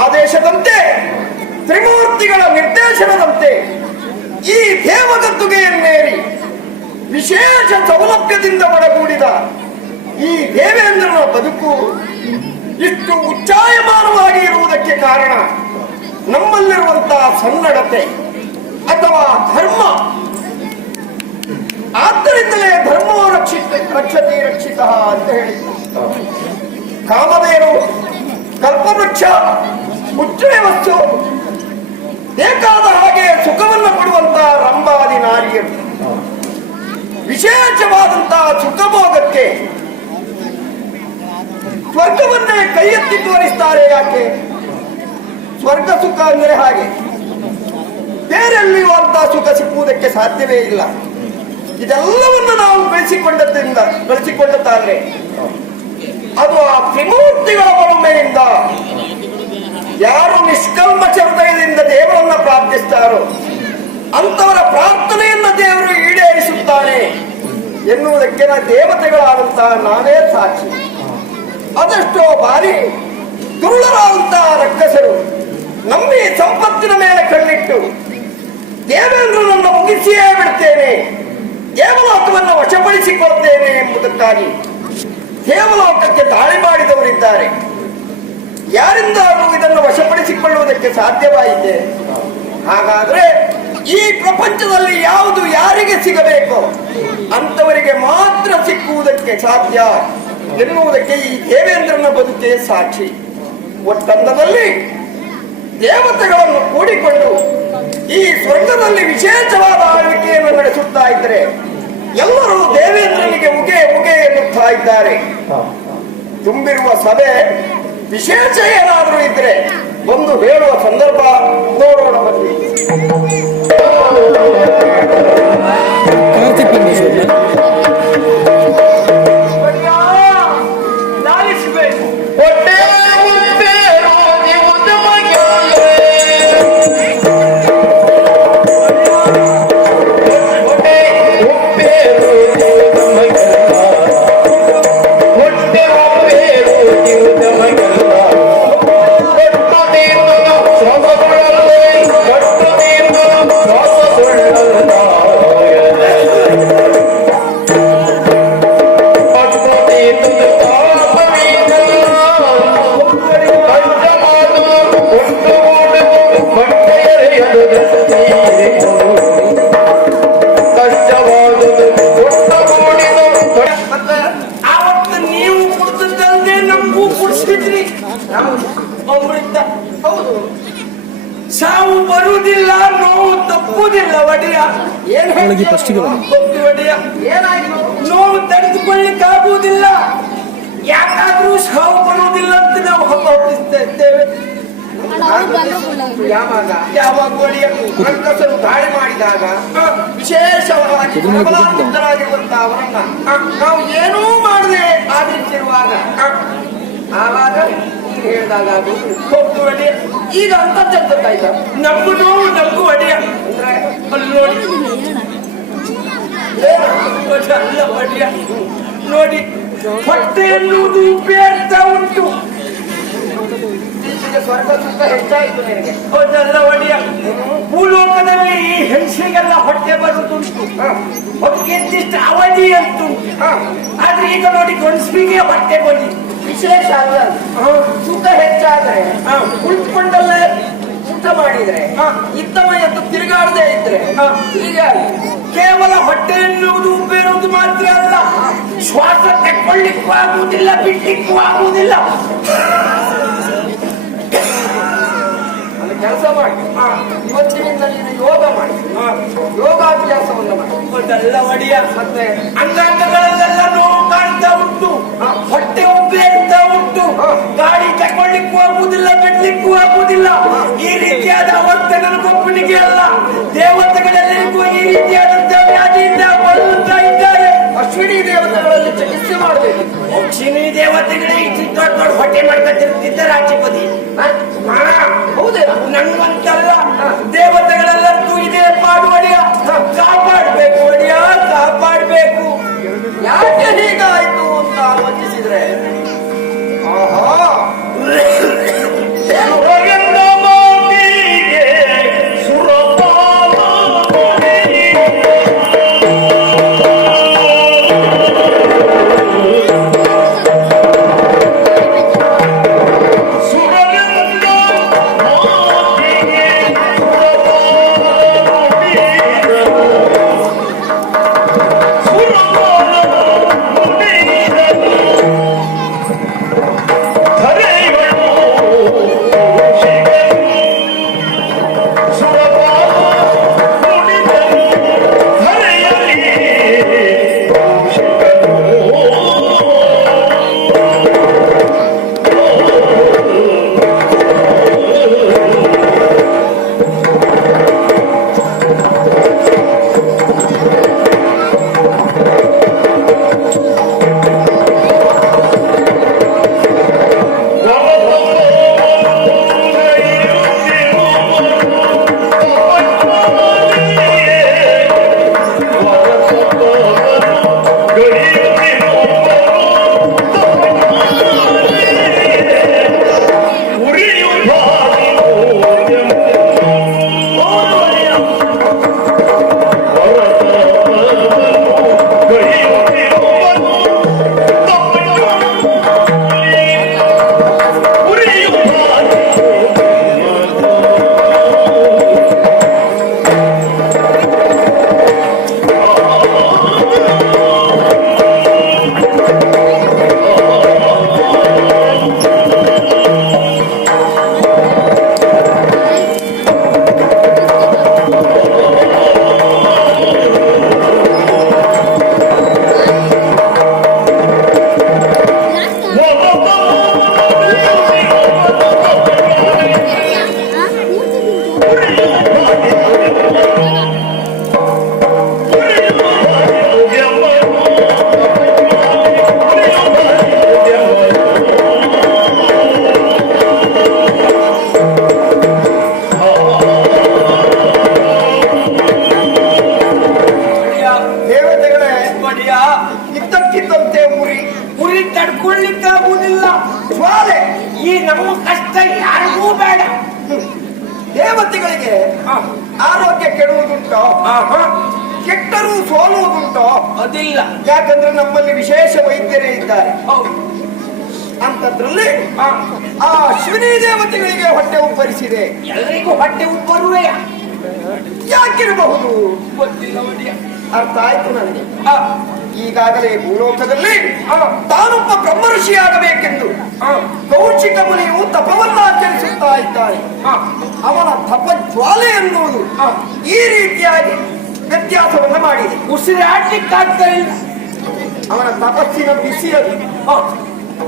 ಆದೇಶದಂತೆ ತ್ರಿಮೂರ್ತಿಗಳ ನಿರ್ದೇಶನದಂತೆ ಈ ದೇವಗದ್ದುಗೆಯನ್ನೇರಿ ವಿಶೇಷ ಸೌಲಭ್ಯದಿಂದ ಒಳಗೂಡಿದ ಈ ದೇವೇಂದ್ರನ ಬದುಕು ಇಷ್ಟು ಉಚ್ಚಾಯಮಾನವಾಗಿ ಇರುವುದಕ್ಕೆ ಕಾರಣ ನಮ್ಮಲ್ಲಿರುವಂತಹ ಸನ್ನಡತೆ ಅಥವಾ ಧರ್ಮ. ಆದ್ದರಿಂದಲೇ ಧರ್ಮೋ ರಕ್ಷತೆ ರಕ್ಷಿತ ಅಂತ ಹೇಳಿ ಕಾಮಧೇನು, ಕಲ್ಪವೃಕ್ಷ, ಉಚ್ಚಯ ವಸ್ತು, ಬೇಕಾದ ಹಾಗೆ ಸುಖವನ್ನು ಕೊಡುವಂತಹ ರಂಭಾದಿ ನಾರಿಯರು ವಿಶೇಷವಾದಂತಹ ಸುಖಭೋಗಕ್ಕೆ ಸ್ವರ್ಗವನ್ನೇ ಕೈ ಎತ್ತಿ ತೋರಿಸ್ತಾರೆ. ಯಾಕೆ? ಸ್ವರ್ಗ ಸುಖ ಅಂದರೆ ಹಾಗೆ, ಬೇರೆಲ್ಲಿರುವಂತಹ ಸುಖ ಸಿಕ್ಕುವುದಕ್ಕೆ ಸಾಧ್ಯವೇ ಇಲ್ಲ. ಇದೆಲ್ಲವನ್ನು ನಾವು ಬೆಳೆಸಿಕೊಂಡದ್ದಾದ್ರೆ ಅದು ಆ ತ್ರಿಮೂರ್ತಿಗಳ ಒಲಮೆಯಿಂದ ಯಾರು ನಿಷ್ಕಲ್ಮಶ ಹೃದಯದಿಂದ ದೇವರನ್ನ ಪ್ರಾರ್ಥಿಸ್ತಾರೋ ಅಂತವರ ಪ್ರಾರ್ಥನೆಯನ್ನ ದೇವರು ಈಡೇರಿಸುತ್ತಾನೆ ಎನ್ನುವುದಕ್ಕೆ ದೇವತೆಗಳಾದಂತಹ ನಾವೇ ಸಾಕ್ಷಿ. ಅದೆಷ್ಟೋ ಬಾರಿ ದುರುಳರಾದಂತಹ ರಕ್ಕಸರು ನಮ್ಮ ಈ ಸಂಪತ್ತಿನ ಮೇಲೆ ಕಣ್ಣಿಟ್ಟು ದೇವೇಂದ್ರನನ್ನು ಮುಗಿಸಿಯೇ ಬಿಡ್ತೇನೆ, ದೇವಲೋಕವನ್ನು ವಶಪಡಿಸಿಕೊಳ್ತೇನೆ ಎಂಬುದಕ್ಕಾಗಿ ದೇವಲೋಕಕ್ಕೆ ದಾಳಿ ಮಾಡಿದವರಿದ್ದಾರೆ. ಯಾರಿಂದಾದರೂ ಇದನ್ನು ವಶಪಡಿಸಿಕೊಳ್ಳುವುದಕ್ಕೆ ಸಾಧ್ಯವಾಯಿತೆ? ಹಾಗಾದ್ರೆ ಈ ಪ್ರಪಂಚದಲ್ಲಿ ಯಾವುದು ಯಾರಿಗೆ ಸಿಗಬೇಕೋ ಅಂತವರಿಗೆ ಮಾತ್ರ ಸಿಕ್ಕುವುದಕ್ಕೆ ಸಾಧ್ಯ ಎನ್ನುವುದಕ್ಕೆ ಈ ದೇವೇಂದ್ರನ ಬದುಕೇ ಸಾಕ್ಷಿ. ಒಟ್ಟಂದದಲ್ಲಿ ದೇವತೆಗಳನ್ನು ಕೂಡಿಕೊಂಡು ಈ ಸ್ವರ್ಗದಲ್ಲಿ ವಿಶೇಷವಾದ ಆಳ್ವಿಕೆಯನ್ನು ನಡೆಸುತ್ತಾ ಇದ್ದರೆ ಎಲ್ಲರೂ ದೇವೇಂದ್ರನಿಗೆ ಉಗೆ ಉಗೆ ಎನ್ನುತ್ತಾ ಇದ್ದಾರೆ. ತುಂಬಿರುವ ಸಭೆ ವಿಶೇಷ ಏನಾದರೂ ಇದ್ರೆ ಒಂದು ಹೇಳುವ ಸಂದರ್ಭ ನೋಡೋಣ ಬನ್ನಿ. ಸಾವು ಬರುವುದಿಲ್ಲ, ನೋವು ತಪ್ಪುವುದಿಲ್ಲ ಒಡೆಯ. ನೋವು ತಡೆದುಕೊಳ್ಳಿಕ್ಕಾಗುವುದಿಲ್ಲ, ಯಾಕಾದ್ರೂ ಸಾವು ಬರುವುದಿಲ್ಲ ಅಂತ ನಾವು ಹಬ್ಬ ಇದ್ದೇವೆ. ಯಾವಾಗ ಒಡೆಯ ಕರ್ಕಸರು ದಾಳಿ ಮಾಡಿದಾಗ ವಿಶೇಷವಾಗಿ ಪ್ರಬಲಾಂತರಾಗಿರುವಂತಹ ಅವರನ್ನ ನಾವು ಏನೂ ಮಾಡದೆ ಆದರಿಸಿರುವಾಗ ಆವಾಗ ಹೇಳಿದಾಗ ಹೋಗ್ತು ಒಡೆಯ. ಈಗ ಅಂತದ್ದಾಯ್ತ ನಮ್ಮ ನೋವು ನಮಗೂ ಒಡೆಯ ಅಂದ್ರೆ ಅಲ್ಲಿ ನೋಡಿ ಅಲ್ಲ ಒಡೆಯ ನೋಡಿ ಹೊಟ್ಟೆ ಎನ್ನುವುದು ಬೇರ್ತಾ ಉಂಟು. ಸ್ವರ್ಗ ಸುಖ ಹೆಚ್ಚಾಯಿತು ನಿನಗೆ ಹೌದಲ್ಲ ಒಡೆಯ. ಭೂಲೋಕದಲ್ಲಿ ಈ ಹೆಂಗಸಿಗೆಲ್ಲ ಹೊಟ್ಟೆ ಬರುದುಂಟು, ಅದಕ್ಕೆ ಎಂತಿಷ್ಟು ಅವಧಿ ಅಂತುಂಟು. ಆದ್ರೆ ಈಗ ನೋಡಿ ಗಂಡಸಿಗೆ ಹೊಟ್ಟೆ ಬನ್ನಿ ವಿಶೇಷ ಅಲ್ಲ. ಸುಖ ಹೆಚ್ಚಾದ್ರೆ ಕುಳಿತುಕೊಂಡಲ್ಲೇ ಊಟ ಮಾಡಿದ್ರೆ ಇತ್ತಮ ಎದ್ದು ತಿರುಗಾಡದೆ ಇದ್ರೆ ಈಗ ಕೇವಲ ಹೊಟ್ಟೆ ಎನ್ನುವುದು ಬೇರುವುದು ಮಾತ್ರ ಅಲ್ಲ, ಶ್ವಾಸ ತೆಕ್ಕೊಳ್ಳಿಕ್ಕೂ ಆಗುವುದಿಲ್ಲ, ಬಿಡ್ಲಿಕ್ಕೂ ಆಗುವುದಿಲ್ಲ. ಕೆಲಸ ಮಾಡಿ ಇವತ್ತಿನಿಂದ ನೀನು ಯೋಗ ಮಾಡಿ, ಯೋಗಾಭ್ಯಾಸವನ್ನು ಮಾಡಿ ಒಡೆಯ. ಮತ್ತೆ ಅಂಗಾಂಗಗಳಲ್ಲೆಲ್ಲ ನೋವು ಕಾಣ್ತಾ ಉಂಟು, ಹೊಟ್ಟೆ ಉಬ್ಬೆ ಅಂತ ಉಂಟು, ಗಾಡಿ ತಗೊಳ್ಳಿಕ್ಕೂ ಆಗುವುದಿಲ್ಲ, ಬಿಡ್ಲಿಕ್ಕೂ ಆಗುವುದಿಲ್ಲ. ಈ ರೀತಿಯಾದ ಅವಸ್ಥೆ ನನಗೊಬ್ಬನಿಗೆ ಅಲ್ಲ, ದೇವತೆಗಳೆಲ್ಲರಿಗೂ ಈ ರೀತಿಯಾದಂತಹ ವ್ಯಾಧಿಯಿಂದ ಬಳಲುತ್ತಾ ಇದ್ದಾರೆ. ಅಶ್ವಿನಿ ದೇವತೆಗಳಲ್ಲಿ ಚಿಕಿತ್ಸೆ ಮಾಡಬೇಕು. ಅಶ್ವಿನಿ ದೇವತೆಗಳೇ ಇಷ್ಟು ದೊಡ್ಡ ದೊಡ್ಡ ಹೊಟ್ಟೆ ಮಾಡ್ಕೊತಿರ್ತಿದ್ದಾರೆ ಆಚೆಪದಿ. ಹೌದೇನ? ನಂಗಂತಲ್ಲ, ದೇವತೆಗಳೆಲ್ಲರಿಗೂ ಇದೇ ಪಾಡುವಡಿಯ. ಕಾಪಾಡಬೇಕು ಒಡೆಯ, ಕಾಪಾಡಬೇಕು. ಯಾಕೆ ಹೀಗಾಯ್ತು ಅಂತ ಆಲೋಚಿಸಿದ್ರೆ ಕಷ್ಟ ಯಾರಿಗೂ ಬೇಡ. ದೇವತೆಗಳಿಗೆ ಹ. ಆರೋಗ್ಯ ಕೆಡುವುದುಂಟೋ, ಆಹಾ. ಕೆಟ್ಟರೂ ಸೋಲುವುದುಂಟೋ? ಅದಿಲ್ಲ. ಯಾಕಂದ್ರೆ ನಮ್ಮಲ್ಲಿ ವಿಶೇಷ ವೈದ್ಯರೇ ಇದ್ದಾರೆ. ಹೌದು. ಅಂತದ್ರಲ್ಲಿ ಹ. ಆ ಅಶ್ವಿನಿ ದೇವತೆಗಳಿಗೆ ಹೊಟ್ಟೆ ಉಬ್ಬರಿಸಿದೆ. ಎಲ್ರಿಗೂ ಹೊಟ್ಟೆ ಉಬ್ಬರುವೆಯ ಯಾಕಿರಬಹುದು? ಗೊತ್ತಿಲ್ಲ ಒಡೆಯ. ಅರ್ಥ ಆಯ್ತು ನನಗೆ. ಹ. ಈಗಾಗಲೇ ಭೂಲೋಕದಲ್ಲಿ ಹ. ತಾನೊಬ್ಬ ಬ್ರಹ್ಮಋಷಿಯಾಗಬೇಕೆಂದು ಹ. ಕೌಶಿಕ ಮುನಿಯು ತಪವನ್ನ ಆಚರಿಸುತ್ತಾ ಇದ್ದಾನೆ. ಹ. ಅವನ ತಪ ಜ್ವಾಲೆ ಎನ್ನುವುದು ಹ. ಈ ರೀತಿಯಾಗಿ ವ್ಯತ್ಯಾಸವನ್ನ ಮಾಡಿದೆ. ಉಸಿರಾಡ್ಲಿಕ್ಕಾಗ್ತಾ ಇಲ್ಲ ಅವನ ತಪಸ್ಸಿನ ಬಿಸಿ ಅದು. ಹ.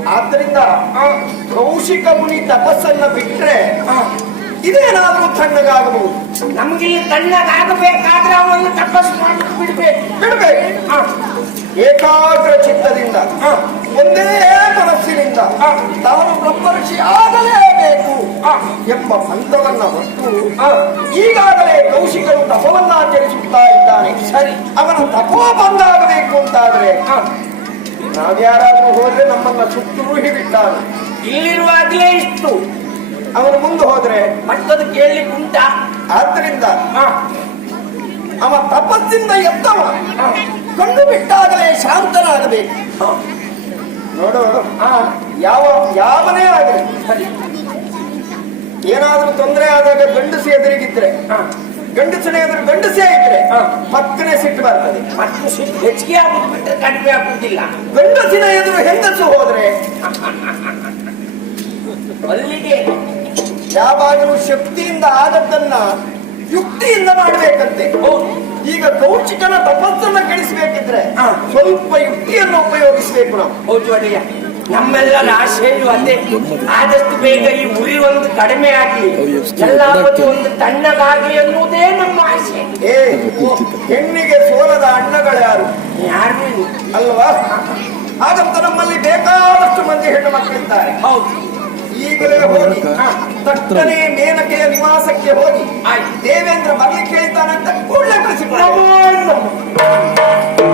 ಆದ್ದರಿಂದ ಹ. ಕೌಶಿಕ ಮುನಿ ತಪಸ್ಸನ್ನ ಬಿಟ್ರೆ ಹ. ಇದೇನಾದ್ರೂ ತಣ್ಣಗಾಗಬಹುದು. ನಮ್ಗೆ ಈ ತಣ್ಣಗಾಗಬೇಕಾದ್ರೆ ಅವನು ತಪಸ್ಸು ಮಾಡ್ಲಿಕ್ಕೆ ಬಿಡ್ಬೇಕು. ಬಿಡಬೇಕು. ಹ. ಏಕಾಗ್ರ ಚಿತ್ತದಿಂದ ಹ. ಒಂದೇ ಮನಸ್ಸಿನಿಂದ ಹ. ತಾನು ಬ್ರಹ್ಮಋಷಿ ಆಗಲೇಬೇಕು ಹ. ಎಂಬ ಬಂಧವನ್ನ ಹೊತ್ತು ಹ. ಈಗಾಗಲೇ ಕೌಶಿಕನು ತಪವನ್ನ ಆಚರಿಸುತ್ತಾ ಇದ್ದಾನೆ. ಸರಿ. ಅವನ ತಪೋ ಬಂದಾಗಬೇಕು ಅಂತಾದ್ರೆ ಹ. ನಾವ್ಯಾರಾದ್ರೂ ಹೋದ್ರೆ ನಮ್ಮನ್ನ ಸುತ್ತೂಹಿ ಬಿಟ್ಟಾನೆ. ಇಲ್ಲಿರುವಾಗಲೇ ಇಷ್ಟು ಅವನು ಮುಂದೆ ಹೋದ್ರೆ ಮತ್ತದು ಕೇಳಲಿಕ್ಕೆ ಉಂಟಾ? ಆದ್ದರಿಂದ ಹ. ಅವ ತಪಸ್ಸಿಂದ ಎದ್ದವ ಹ. ಕಂಡು ಬಿಟ್ಟಾಗಲೇ ಶಾಂತನಾಗಬೇಕು. ಹ. ನೋಡು, ಹ. ಯಾವನೇ ಆಗಲಿ ಸರಿ. ಏನಾದ್ರೂ ತೊಂದರೆ ಆದಾಗ ಗಂಡಸು ಎದುರಿಗಿದ್ರೆ, ಹ. ಗಂಡಸನೇ ಎದುರು ಗಂಡಸೇ ಇದ್ರೆ ಹ. ಪಕ್ಕನೆ ಸಿಟ್ಟು ಬರ್ತದೆ. ಮತ್ತು ಹೆಚ್ಚಿಗೆ ಆಗುದು ಬಿಟ್ಟರೆ ಕಡಿಮೆ ಆಗುದಿಲ್ಲ. ಗಂಡಸಿನ ಎದುರು ಹೆಂಗಸು ಹೋದ್ರೆ ಅಲ್ಲಿಗೆ ಯಾವಾಗಲೂ ಶಕ್ತಿಯಿಂದ ಆದದ್ದನ್ನ ಯುಕ್ತಿಯಿಂದ ಮಾಡಬೇಕಂತೆ. ಹೌದು. ಈಗ ಕೌಶಿಕನ ತಪಸ್ಸನ್ನ ಕೆಡಿಸಬೇಕಿದ್ರೆ ಹ. ಸ್ವಲ್ಪ ಯುಕ್ತಿಯನ್ನು ಉಪಯೋಗಿಸಬೇಕು ನಾವು. ಹೌದು ಒಡೆಯ. ನಮ್ಮೆಲ್ಲರ ಆಶೆಯು ಅದೇ. ಆದಷ್ಟು ಬೇಗ ಈ ಉರಿ ಒಂದು ಕಡಿಮೆ ಆಗಲಿ, ಎಲ್ಲ ಒಂದು ತಣ್ಣಗಾಗಲಿ ಎನ್ನುವುದೇ ನಮ್ಮ ಆಶೆ. ಹೆಣ್ಣಿಗೆ ಸೋಲದ ಅಣ್ಣಗಳ್ಯಾರು ಯಾರು ಅಲ್ವಾ? ಹಾಗಂತ ನಮ್ಮಲ್ಲಿ ಬೇಕಾದಷ್ಟು ಮಂದಿ ಹೆಣ್ಣು ಮಕ್ಕಳಿದ್ದಾರೆ. ಹೌದು. ಈಗಲೇ ಹೋಗಿ ತಟ್ಟನೆ ಮೇನಕೆಯ ನಿವಾಸಕ್ಕೆ ಹೋಗಿ ಆಯ್ತು. ದೇವೇಂದ್ರ ಬರ್ಲಿಕ್ಕೆ ಹೇಳ್ತಾನಂತ ಕೂಡಲೇ ಕಳಿಸಿಕೊಳ್ಳ. ನಮೋ ನಮಃ.